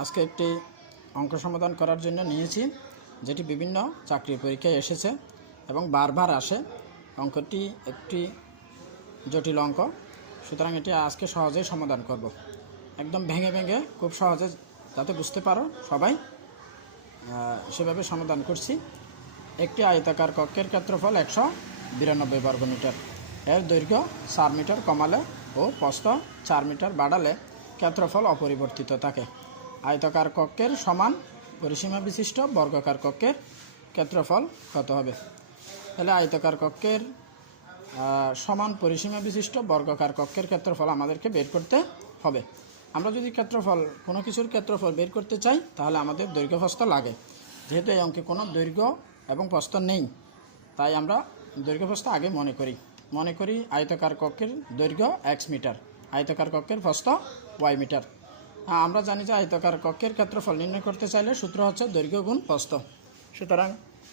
আজকে একটি অঙ্ক সমাধান করার জন্য নিয়েছি, যেটি বিভিন্ন চাকরির পরীক্ষায় এসেছে এবং বারবার আসে। অঙ্কটি একটি জটিল অঙ্ক, সুতরাং এটি আজকে সহজেই সমাধান করব। একদম ভেঙে ভেঙে খুব সহজে যাতে বুঝতে পারো সবাই, সেভাবে সমাধান করছি। একটি আয়তাকার কক্ষের ক্ষেত্রফল 192 বর্গমিটার। এর দৈর্ঘ্য 4 মিটার কমালে ও প্রস্থ 4 মিটার বাড়ালে ক্ষেত্রফল অপরিবর্তিত থাকে। আয়তাকার কক্ষের সমান পরিসীমা বিশিষ্ট বর্গাকার কক্ষের ক্ষেত্রফল কত হবে? তাহলে আয়তাকার কক্ষের সমান পরিসীমা বিশিষ্ট বর্গাকার কক্ষের ক্ষেত্রফল আমাদেরকে বের করতে হবে। আমরা যদি ক্ষেত্রফল কোনো কিছুর ক্ষেত্রফল বের করতে চাই তাহলে আমাদের দৈর্ঘ্য প্রস্থ লাগে। যেহেতু এই অঙ্কে কোনো দৈর্ঘ্য এবং প্রস্থ নেই, তাই আমরা দৈর্ঘ্য প্রস্থ আগে মনে করি আয়তাকার কক্ষের দৈর্ঘ্য x মিটার, আয়তাকার কক্ষের প্রস্থ y মিটার। আমরা জানি যে আয়তাকার কক্ষের ক্ষেত্রফল নির্ণয় করতে চাইলে সূত্র হচ্ছে দৈর্ঘ্য গুণ প্রস্থ। সুতরাং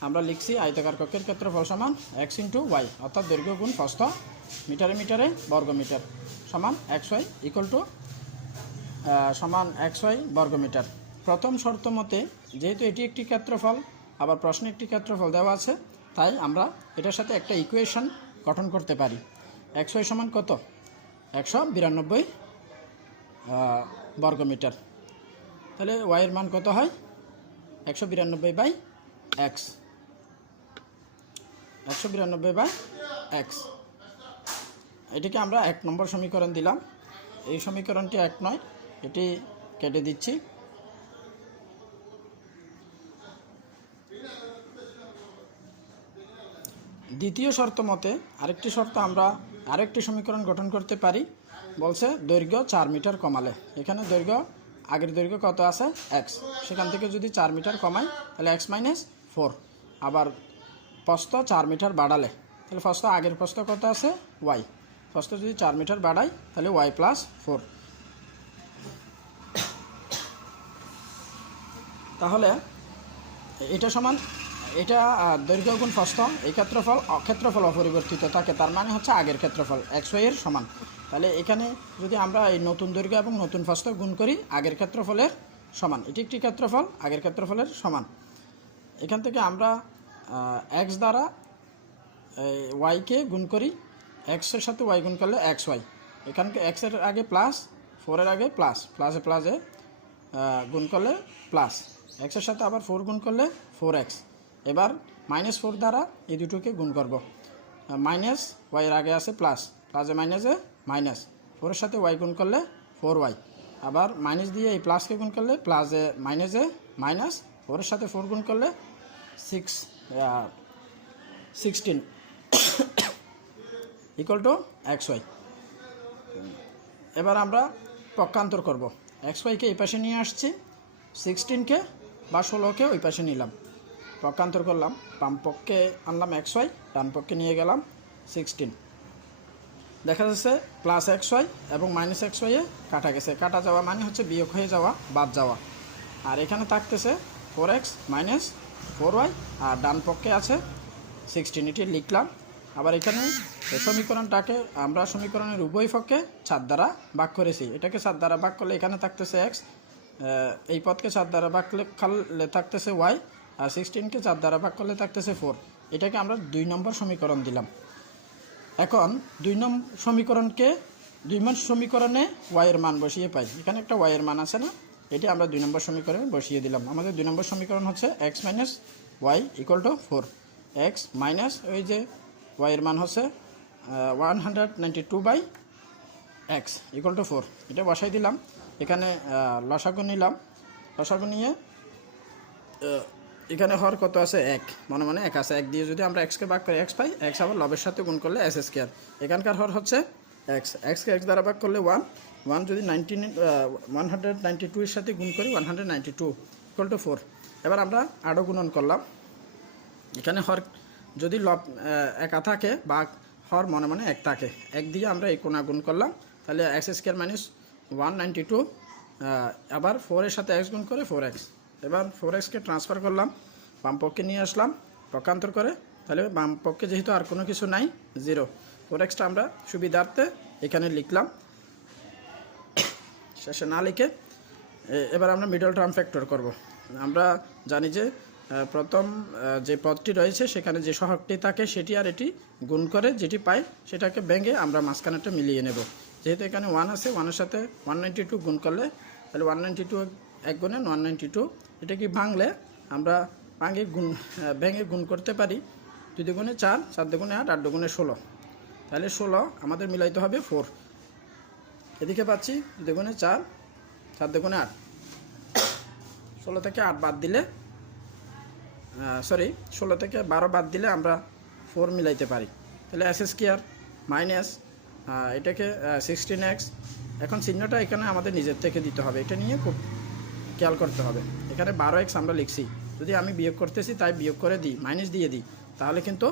আমরা লিখছি আয়তাকার কক্ষের ক্ষেত্রফল সমান x ইন্টু y, অর্থাৎ দৈর্ঘ্য গুণ প্রস্থ মিটারে মিটারে বর্গমিটার সমান xy ইকুয়াল টু সমান xy বর্গমিটার। প্রথম শর্ত মতে যেহেতু এটি একটি ক্ষেত্রফল, আবার প্রশ্নে একটি ক্ষেত্রফল দেওয়া আছে, তাই আমরা এটার সাথে একটা ইকুয়েশন গঠন করতে পারি। xy সমান কত? 192 বর্গমিটার। তাহলে y এর মান কত হয়? 192 বাই x, 192 বাই x। এটিকে আমরা 1 নম্বর সমীকরণ দিলাম। এই সমীকরণটি 1 নয়, এটি কেটে দিচ্ছি। দ্বিতীয় শর্ত মতে আমরা আরেকটি সমীকরণ গঠন করতে পারি। বলছে দৈর্ঘ্য 4 মিটার কমালে, এখানে দৈর্ঘ্য আগের দৈর্ঘ্য কত আছে? x, সেখান থেকে যদি 4 মিটার কমাই তাহলে x মাইনাস 4। আবার প্রস্থ 4 মিটার বাড়ালে, তাহলে প্রস্থ আগের প্রস্থ কত আছে? y, প্রস্থ যদি 4 মিটার বাড়াই তাহলে y প্লাস 4। তাহলে এটা সমান, এটা দৈর্ঘ্য গুণ প্রস্থ, এই ক্ষেত্রফল অপরিবর্তিত থাকে, তার মানে হচ্ছে আগের ক্ষেত্রফল xy এর সমান। তাহলে এখানে যদি আমরা এই নতুন দৈর্ঘ্য এবং নতুন প্রস্থ গুণ করি আগের ক্ষেত্রফলের সমান, এটি একটি ক্ষেত্রফল আগের ক্ষেত্রফলের সমান। এখান থেকে আমরা x দ্বারা ওয়াইকে গুণ করি, এক্সের সাথে ওয়াই গুণ করলে xy, এখানকে x এর আগে প্লাস, 4 এর আগে প্লাস, প্লাসে প্লাসে গুণ করলে প্লাস, এক্সের সাথে আবার 4 গুণ করলে 4x। এবার -4 দ্বারা এই দুটোকে গুণ করব। মাইনাস ওয়াই এর আগে আছে প্লাস, প্লাসে মাইনাসে মাইনাস, 4 এর সাথে ওয়াই গুণ করলে 4y। আবার মাইনাস দিয়ে এই প্লাসকে গুণ করলে প্লাসে মাইনাসে মাইনাস, 4 এর সাথে 4 গুণ করলে 16 ইকুয়াল টু xy। এবার আমরা পক্ষান্তর করব। xyকে এই পাশে নিয়ে আসছি, 16কে বা 16কে ওই পাশে নিলাম, পক্ষান্তর করলাম। বাম পক্ষে আনলাম xy, ডান পক্ষে নিয়ে গেলাম 16। দেখা যাচ্ছে প্লাস xy এবং মাইনাস xy এ কাটা গেছে, কাটা যাওয়া মানে হচ্ছে বিয়োগ হয়ে যাওয়া, বাদ যাওয়া। আর এখানে থাকতেছে 4x মাইনাস 4y, আর ডান পক্ষে আছে 16, এটি লিখলাম। আবার এখানে সমীকরণটাকে আমরা সমীকরণের উভয় পক্ষে 4 দ্বারা ভাগ করেছি, এটাকে 4 দ্বারা ভাগ করলে এখানে থাকতেছে x, এই পদকে 4 দ্বারা ভাগ করলে থাকতেছে y, আর 16কে 4 দ্বারা ভাগ করলে থাকতেছে 4। এটাকে আমরা 2 নম্বর সমীকরণ দিলাম। এখন 2 নম্বর সমীকরণে y এর মান বসিয়ে পাই, এখানে একটা y এর মান আছে না, এটি আমরা 2 নম্বর সমীকরণে বসিয়ে দিলাম। আমাদের 2 নম্বর সমীকরণ হচ্ছে x minus y equal to 4, x minus ওই যে y এর মান হচ্ছে 192 বাই x ইকুয়াল টু 4, এটা বসাই দিলাম। এখানে লসাগু নিলাম, লসাগু নিয়ে এখানে হর কত আছে? 1, মনে মনে 1 আছে, 1 দিয়ে যদি আমরা xকে ভাগ করি x পাই, x আবার লবের সাথে গুণ করলে s স্কয়ার। এখানকার হর হচ্ছে x কে x দ্বারা ভাগ করলে 1 যদি 192 এর সাথে গুণ করি 192 ইকুয়াল টু 4। এবার আমরা আরও গুণন করলাম, এখানে হর যদি লব একা থাকে বা হর মনে মনে 1 থাকে, 1 দিয়ে আমরা এই কোণা গুণ করলাম, তাহলে x স্কয়ার মাইনাস 192, আবার 4 এর সাথে x গুণ করে 4x। এবার 4xকে ট্রান্সফার করলাম, বাম পক্ষে নিয়ে আসলাম পক্ষান্তর করে, তাহলে বাম পক্ষে যেহেতু আর কোনো কিছু নাই 0, 4xটা আমরা সুবিধার্থে এখানে লিখলাম, শেষে না লিখে এবার আমরা মিডল টার্ম ফ্যাক্টর করব। আমরা জানি যে প্রথম যে পদটি রয়েছে সেখানে যে সহগটি থাকে সেটি আর এটি গুণ করে যেটি পাই সেটাকে ভেঙে আমরা মাঝখানেটা মিলিয়ে নেব। যেহেতু এখানে 1 আছে, 1-এর সাথে 192 গুণ করলে তাহলে 192 এক গুণে 192, এটা কি ভাঙলে আমরা ভেঙে গুণ করতে পারি 2 দুগুণে 4, 4 দুগুণে 8, 8 দুগুণে 16, তাহলে 16 আমাদের মিলাইতে হবে 4। এদিকে পাচ্ছি 2 দুগুণে 4, 4 দুগুণে 8, 16 থেকে 8 বাদ দিলে 16 থেকে 12 বাদ দিলে আমরা 4 মিলাইতে পারি। তাহলে এস স্কয়ার মাইনাস এটাকে 16x। এখন চিহ্নটা এখানে আমাদের নিজের থেকে দিতে হবে, এটা নিয়ে খুব খেয়াল করতে হবে। এখানে 12x আমরা লিখছি, যদি আমি বিয়োগ করতেছি তাই বিয়োগ করে দিই, মাইনাস দিয়ে দিই, তাহলে কিন্তু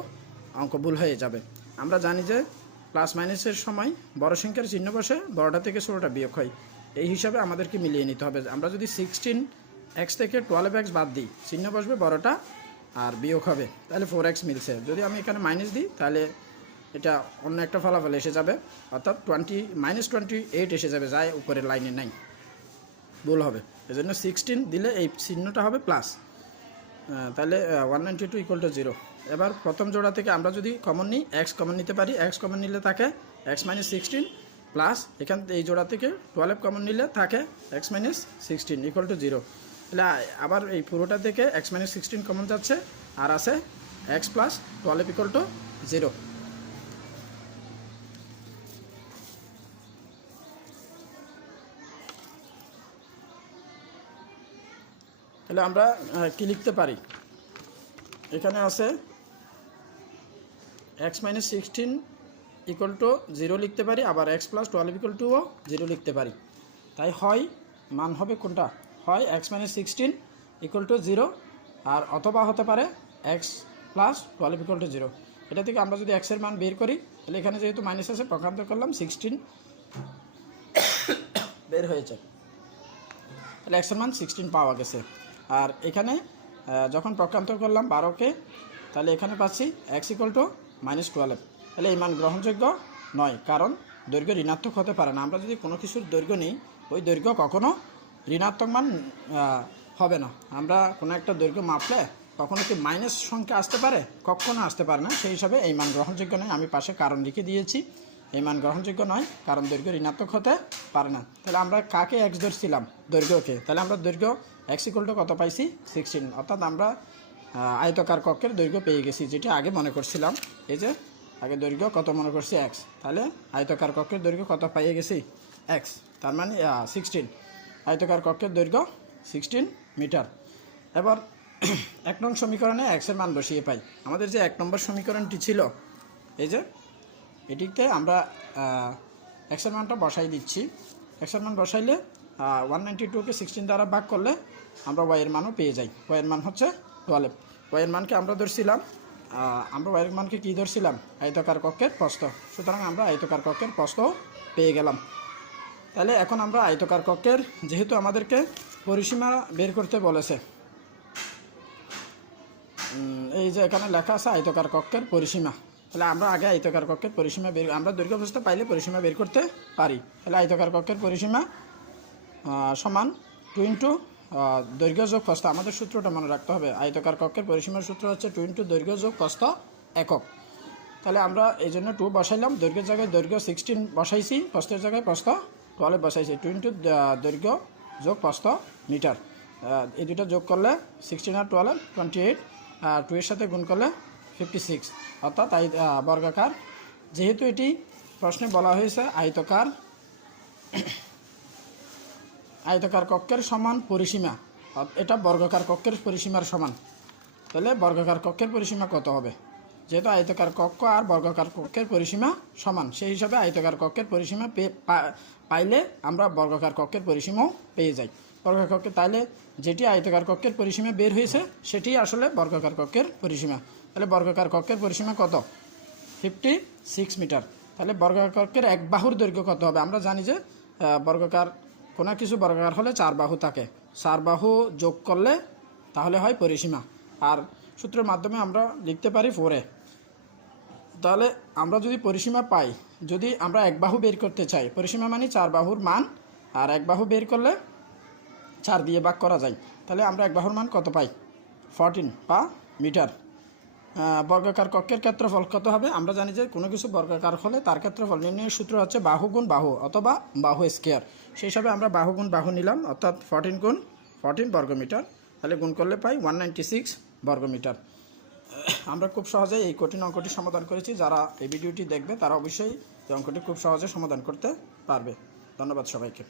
অঙ্ক ভুল হয়ে যাবে। আমরা জানি যে প্লাস মাইনাসের সময় বড় সংখ্যার চিহ্ন বসে বড়টা থেকে ছোটোটা বিয়োগ হয়, এই হিসাবে আমাদেরকে মিলিয়ে নিতে হবে। আমরা যদি 16x থেকে 12x বাদ দিই, চিহ্ন বসবে বড়টা আর বিয়োগ হবে, তাহলে 4x মিলছে। যদি আমি এখানে মাইনাস দিই তাহলে এটা অন্য একটা ফলাফল এসে যাবে, অর্থাৎ -28 এসে যাবে, যায় উপরের লাইনে নাই, ভুল হবে। এজন্য 16 দিলে এই চিহ্নটা হবে প্লাস, তাহলে 192 = 0। এবার প্রথম জোড়া থেকে আমরা যদি কমন নিই, x কমন নিতে পারি, x কমন নিলে থাকে x - 16 প্লাস এখান এই জোড়া থেকে 12 কমন নিলে থাকে x - 16 = 0। তাহলে আবার এই পুরোটা থেকে x - 16 কমন যাচ্ছে আর আছে x + 12 = 0। তাহলে আমরা কি লিখতে পারি, এখানে আছে x - 16 = 0 লিখতে পারি, আবার x + 12 = 0 লিখতে পারি। তাই হয় মান হবে কোনটা, হয় x - 16 = 0 আর অথবা হতে পারে x + 12 = 0। এটা থেকে আমরা যদি x এর মান বের করি, তাহলে এখানে যেহেতু মাইনাস আছে পক্ষান্তর করলাম 16 বের হয়েছে, তাহলে x এর মান 16 পাওয়া গেছে। আর এখানে যখন পক্ষান্তর করলাম 12কে, তাহলে এখানে পাচ্ছি x = -12। তাহলে এই মান গ্রহণযোগ্য নয়, কারণ দৈর্ঘ্য ঋণাত্মক হতে পারে না। আমরা যদি কোনো কিছুর দৈর্ঘ্য নিই, ওই দৈর্ঘ্য কখনো ঋণাত্মক মান হবে না। আমরা কোনো একটা দৈর্ঘ্য মাপলে কখনো কি মাইনাস সংখ্যা আসতে পারে, কখনো আসতে পারে না। সেই হিসাবে এই মান গ্রহণযোগ্য নয়। আমি পাশে কারণ লিখে দিয়েছি, এই মান গ্রহণযোগ্য নয় কারণ দৈর্ঘ্য ঋণাত্মক হতে পারে না। তাহলে আমরা কাকে x ধরছিলাম, দৈর্ঘ্যকে, তাহলে আমরা দৈর্ঘ্য x = কত পাইছি 16, অর্থাৎ আমরা আয়তকার কক্ষের দৈর্ঘ্য পেয়ে গেছি, যেটি আগে মনে করছিলাম। এই যে আগে দৈর্ঘ্য কত মনে করছি x, তাহলে আয়তকার কক্ষের দৈর্ঘ্য কত পাইয়ে গেছি x, তার মানে 16। আয়তকার কক্ষের দৈর্ঘ্য 16 মিটার। এবার 1 নং সমীকরণে x এর মান বসিয়ে পাই। আমাদের যে 1 নম্বর সমীকরণটি ছিল, এই যে এটিতে আমরা x এর মানটা বসাই দিচ্ছি। x এর মান বসাইলে 192কে 16 দ্বারা ভাগ করলে আমরা y এর মানও পেয়ে যাই। y এর মান হচ্ছে 12। y এর মানকে আমরা ধরছিলাম, আমরা y এর মানকে কী ধরছিলাম, আয়তকার কক্ষের প্রস্থ। সুতরাং আমরা আয়তকার কক্ষের প্রস্থ পেয়ে গেলাম। তাহলে এখন আমরা আয়তকার কক্ষের, যেহেতু আমাদেরকে পরিসীমা বের করতে বলেছে, এই যে এখানে লেখা আছে আয়তকার কক্ষের পরিসীমা, তাহলে আমরা আগে আয়তকার কক্ষের পরিসীমা আমরা দৈর্ঘ্য প্রস্থ পাইলে পরিসীমা বের করতে পারি। তাহলে আয়তকার কক্ষের পরিসীমা সমান 2 × দৈর্ঘ্য যোগ প্রস্থ। আমাদের সূত্রটা মনে রাখতে হবে, আয়তকার কক্ষের পরিসীমার সূত্র হচ্ছে 2 × দৈর্ঘ্য যোগ প্রস্থ একক। তাহলে আমরা এই জন্য 2 বসাইলাম, দৈর্ঘ্যের জায়গায় দৈর্ঘ্য 16 বসাইছি, প্রস্থের জায়গায় প্রস্থ 12 বসাইছি। 2 × দৈর্ঘ্য যোগ প্রস্থ মিটার, এই দুটো যোগ করলে 16 আর 12 28, আর 2 এর সাথে গুণ করলে 56, অর্থাৎ বর্গাকার। যেহেতু এটি প্রশ্নে বলা হয়েছে আয়তকার কক্ষের সমান পরিসীমা, এটা বর্গাকার কক্ষের পরিসীমার সমান, তাহলে বর্গাকার কক্ষের পরিসীমা কত হবে, যেহেতু আয়তকার কক্ষ আর বর্গাকার কক্ষের পরিসীমা সমান, সেই হিসাবে আয়তকার কক্ষের পরিসীমা পাইলে আমরা বর্গাকার কক্ষের পরিসীমাও পেয়ে যাই। বর্গাকার কক্ষে তাইলে যেটি আয়তকার কক্ষের পরিসীমা বের হয়েছে সেটি আসলে বর্গাকার কক্ষের পরিসীমা। তাহলে বর্গাকার কক্ষের পরিসীমা কত, 56 মিটার। তাহলে বর্গাকার কক্ষের এক বাহুর দৈর্ঘ্য কত হবে, আমরা জানি যে বর্গাকার কোনো কিছু বর্গাকার হলে 4 বাহু থাকে, 4 বাহু যোগ করলে তাহলে হয় পরিসীমা। আর সূত্রের মাধ্যমে আমরা লিখতে পারি 4a। তাহলে আমরা যদি পরিসীমা পাই, যদি আমরা এক বাহু বের করতে চাই, পরিসীমা মানে 4 বাহুর মান, আর এক বাহু বের করলে 4 দিয়ে ভাগ করা যায়, তাহলে আমরা এক বাহুর মান কত পাই? 14 পা মিটার। বর্গাকার কক্ষের ক্ষেত্রফল কত হবে? আমরা জানি যে কোনো কিছু বর্গাকার হলে তার ক্ষেত্রফল নির্ণয়ের সূত্র হচ্ছে বাহু গুণ বাহু অথবা বাহু স্কোয়ার। সেই হিসাবে আমরা বাহু গুণ বাহু নিলাম, অর্থাৎ 14 গুণ 14 বর্গমিটার, তাহলে গুণ করলে পাই 196 বর্গমিটার। আমরা খুব সহজেই এই কঠিন অঙ্কটি সমাধান করেছি। যারা এই ভিডিওটি দেখবে তারা অবশ্যই এই অঙ্কটি খুব সহজে সমাধান করতে পারবে। ধন্যবাদ সবাইকে।